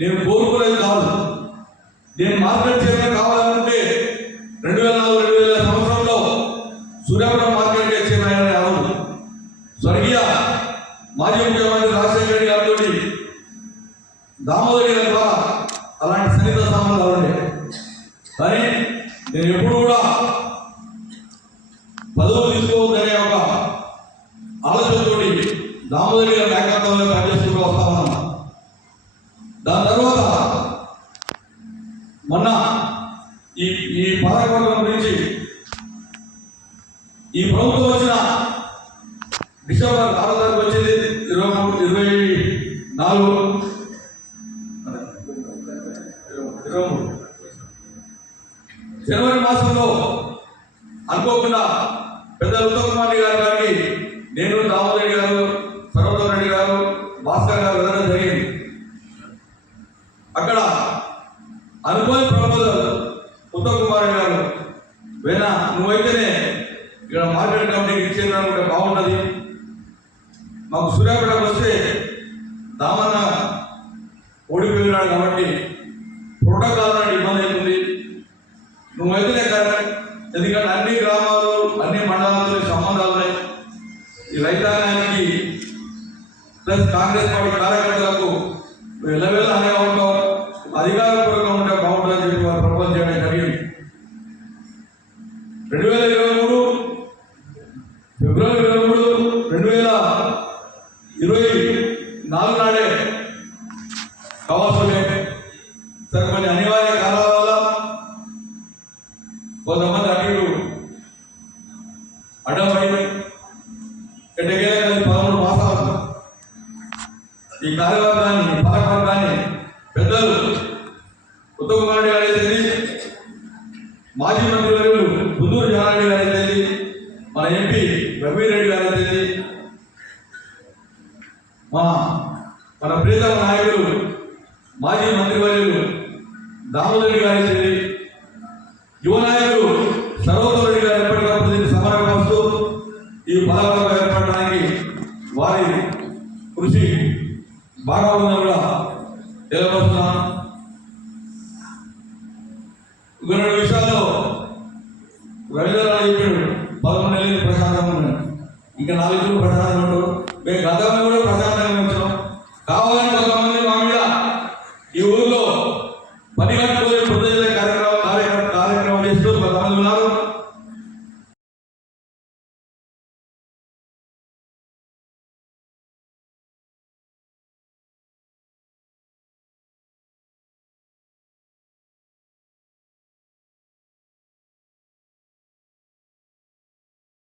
నేను కోరుకునేది కాదు. నేను మార్కెట్ చైర్మన్ కావాలనుకుంటే 2004-2005 సంవత్సరంలో సూర్యాపేట మార్కెట్ చైర్మన్ అయిన అవును స్వర్గీయ మాజీ ముఖ్యమంత్రి రాజశేఖర రెడ్డి గారితో దామోదరి గారి ద్వారా అలాంటి సన్నిహిత సంబంధాలు ఉండే. కానీ నేను ఎప్పుడు కూడా పదవులు తీసుకోవద్దనే ఒక ఆలోచనతోటి దామోదరి గారి నాయకత్వంలో పనిచేస్తూ వస్తా ఉన్నాను. దాని తర్వాత మొన్న ఈ పాలకవర్గం గురించి ఈ ప్రభుత్వం వచ్చిన డిసెంబర్ 6వ తారీఖు వచ్చింది 23 జనవరి మాసంలో అనుకోకుండా పెద్దలు ఉత్తమ్ కుమార్ గారికి నేను దామోదర్ గారు సర్వోత్తమ్ రెడ్డి గారు భాస్కర్ గారు వెళ్ళడం జరిగింది. అక్కడ అనుకోని ప్రపోజల్ ఉత్తమ్ కుమార్ గారు వేనా నువ్వైతేనే ఇక్కడ మార్కెట్ కమిటీకి ఇచ్చేదానికి బాగుంటుంది, మాకు సూర్యాపేటకు వస్తే దామన్న ఓడిపోయినాడు కాబట్టి ప్రోటోకాల్ ఇబ్బంది అవుతుంది, నువ్వైతేనే కరెక్ట్. ఎందుకంటే అన్ని గ్రామాలు అన్ని మండలాలతో సంబంధాలు ఉన్నాయి. ఈ రైతాంగానికి ప్లస్ కాంగ్రెస్ పార్టీ కార్యకర్తలకు వెళ్ళవేళ అనే ఉంటాం, అధికారపూర్వకంగా ఉంటే బాగుంటుందని చెప్పి వారు ప్రపోజ్ చేయడం జరిగింది. 2023 ఫిబ్రవరి 23, 2024 నాడే కావాల్సి సరే కొన్ని అనివార్య కారణాల వల్ల కొంతమంది అటు అడ్డపడి ఎట్టకేలా 13 మాసాలు ఈ కార్యవర్గాన్ని పాలకవర్గాన్ని పెద్దలు ఉత్తమ్ కుమార్ రెడ్డి గారు అయితేంది, మాజీ మంత్రి వర్యులు గుంటూరు జనారెడ్డి గారు అయితేంది, మన ఎంపీ రఘువీరెడ్డి గారు అయితేంది, మన ప్రియతమ నాయకులు మాజీ మంత్రి వర్యులు దామోదర్ గారు అయితేంది, యువ నాయకులు సర్వోత్తమ్ రెడ్డి గారు ఎప్పటికప్పుడు దీన్ని సమన్వయపరుస్తూ ఈ పదవులకు ఏర్పడడానికి వారి కృషి బాగా ఉందని కూడా తెలియపరుస్తున్నాను. 2 విషయాల్లో రవీంద్రనాథ్ చెప్పాడు 11 నెలలు ప్రశాంతంగా ఉన్నాడు, ఇంకా 4 రోజులు ప్రశాంతంగా ఉంటాడు. మేము గతంలో కూడా ప్రశాంతంగా ఉంచాం. కావాలని కొంతమంది